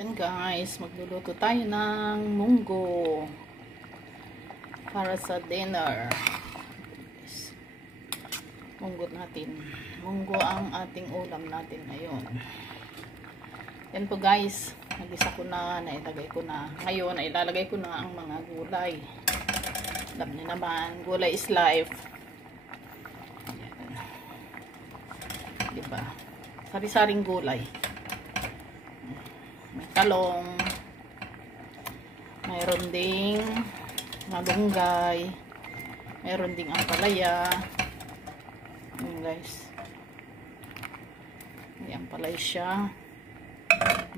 Yan guys, magluluto tayo ng munggo para sa dinner. Munggo natin. Munggo ang ating ulam natin ngayon. Yan po guys, nagisa ko na, nailagay ko na. Ngayon, ilalagay ko na ang mga gulay. Alam niyo naman, gulay is life. Yan. Diba? Sari-saring gulay. May talong, mayroon ding malunggay, mayroon ding ampalaya. Ayan guys, may ampalaya siya,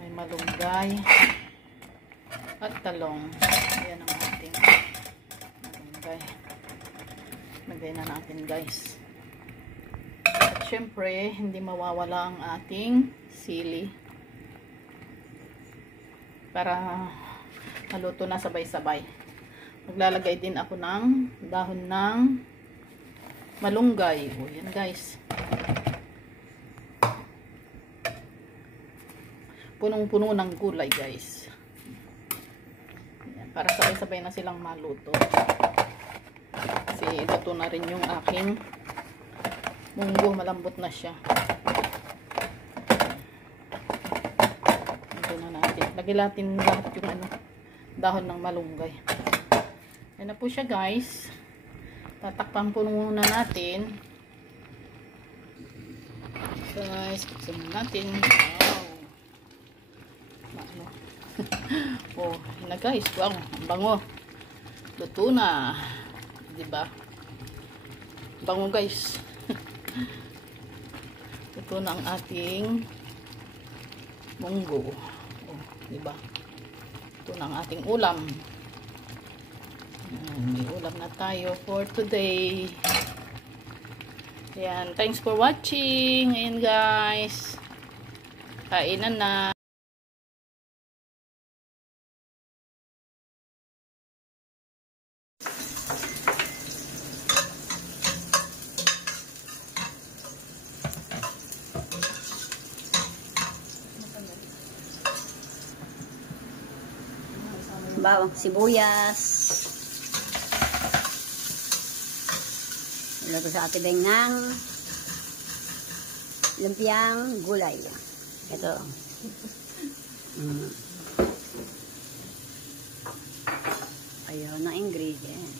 may malunggay at talong. Ayan ang ating malunggay. Lagay na natin guys. At syempre hindi mawawala ang ating sili para maluto na sabay-sabay. Maglalagay din ako ng dahon ng malunggay. O yan guys. Punong-puno ng gulay guys. Yan, para sabay-sabay na silang maluto. Kasi luto na rin yung aking munggo. Malambot na siya. Lagyan natin lahat yung dahon ng malunggay. Ayan na po siya guys. Tatakpan po muna natin. Guys, buksan natin. Wow. Oh, yun na guys. Wow, ang bango. Luto na. Diba? Bango guys. Luto na ang ating munggo. Diba? Ito na ang ating ulam. May ulam na tayo for today. Ayan. Thanks for watching. Ayan guys. Kainan na. Bawang sibuyas. Ilagay sa ating beng ng lumpiang gulay. Ito. Ayun na ingredient.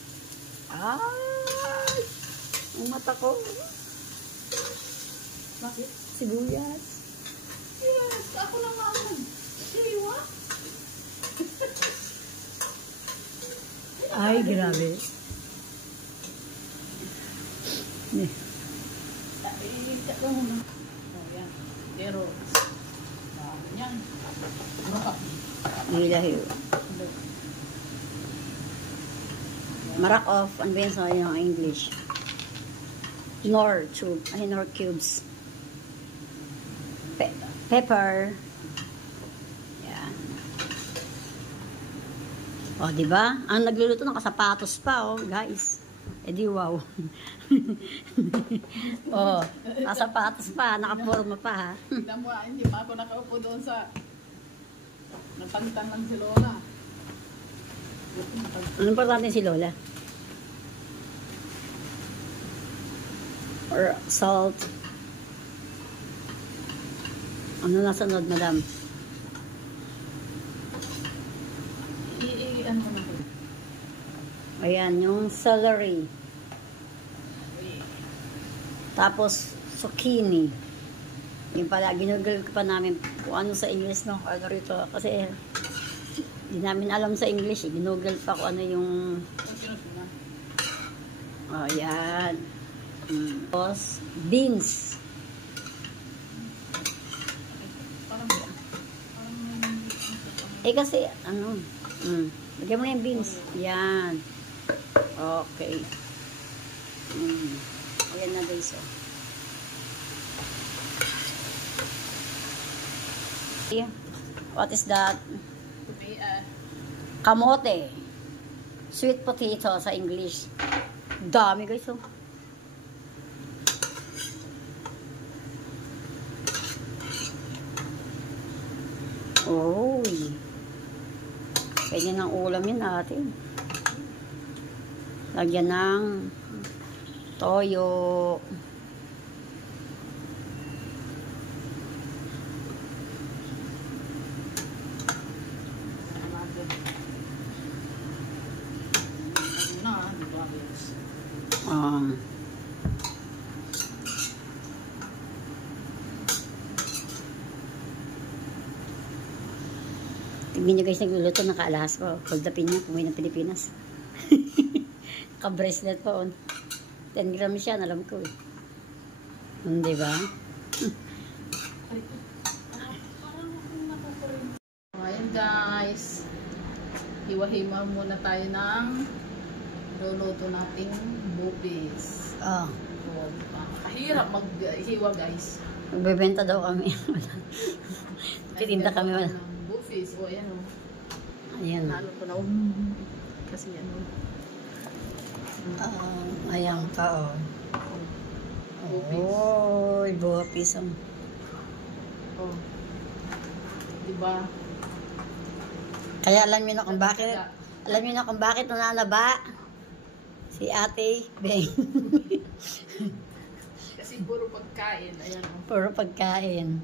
Ay! Ang mata ko. Bakit? Sibuyas. Yes! Ako lang naman. Siwa? Ay, grabe. Ikat lang muna. Oh, yan. Pero, yan. Nilahiw. Marak off. Ano ba yan sa yung English? Nor tube. Ay, nor cubes. Pepper. Yan. O, diba? Ang nagluluto ng kasapatos pa, oh, guys. Eh, di wow. Oh, kasapatos pa. Nakaporma pa, ha? Tignan mo, hindi pa ako nakaupo doon sa napangitan lang si Lola. Anong importante si Lola? Or salt. Ano nasunod, madam? Ano na po? Ayan, yung celery. Tapos, zucchini. Yung pala, ginugol ko pa namin kung ano sa English no, ano rito. Kasi, hindi namin alam sa English. Ginugol pa kung ano yung... Oh, ayan. Tapos, beans. Kasi, ano... Lagyan mo na yung beans. Yan. Okay. Ayan na guys. What is that? Kamote. Sweet potato sa English. Dami guys. Uy. Pwede ng ulam yun natin. Lagyan ng toyo. Tingnan nyo guys, nagluluto ng kaalahas ko. Holdapin niya, kumuhin ng Pilipinas. Ka-bracelet po. 10 grams yan, alam ko eh. Diba? Ayan guys. Hiwa-hiwa muna tayo ng luluto nating bupis. Oh. Kahirap maghiwa guys. Magbebenta daw kami. Titinda kami wala. Bupis. O ayan o. Ayan. Nalo ko na. Kasi ano. Ayan ka oh. Bupis. Oh, bupis. Oh. Diba? Kaya alam niyo na kung bakit nananaba si Ate Beng. Kasi puro pagkain. Ayan o. Puro pagkain.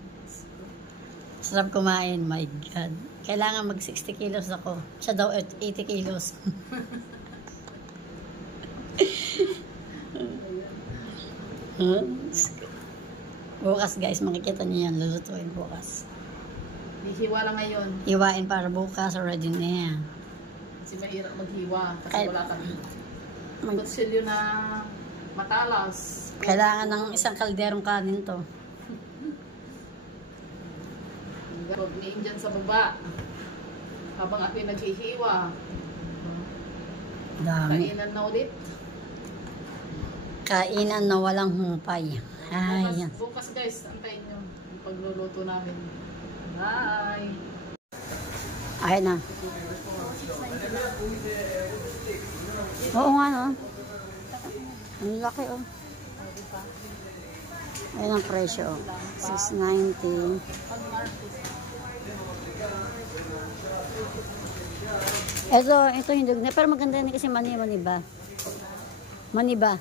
Sarap kumain, my God. Kailangan mag 60 kilos ako. Siya daw 80 kilos. Bukas guys, makikita niyo yan. Lulutuin bukas. Hihiwa lang ngayon. Hiwain para bukas, ready na yan. Kasi mahirap maghiwa. Kasi Kahit- wala kami. Kutsilyo na matalas. Kailangan ng isang kalderong kanin to. Huwag niin dyan sa baba. Habang ako'y naghihiwa. Dami. Kainan na ulit. Kainan na walang humpay. Ay, yan. Bukas guys, antayin nyo. Yung pagluluto namin. Bye! Ay na. Oo nga no. Ang laki oh. Ayan ang presyo oh. 690. Ito hindi. Pero maganda din kasi maniba. Maniba.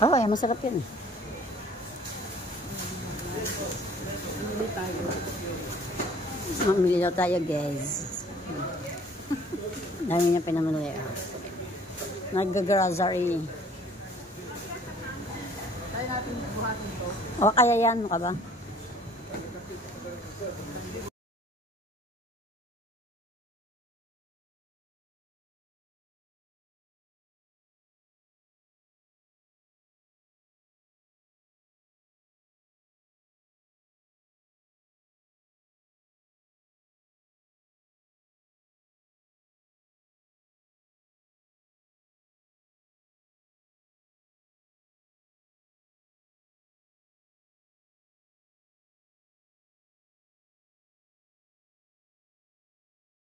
Oh, ay masarap yan. Mamili daw tayo guys. Dami niya pinamili. Nag-grocery. Tayo natin buhatin ito. O kaya yan mo ka ba?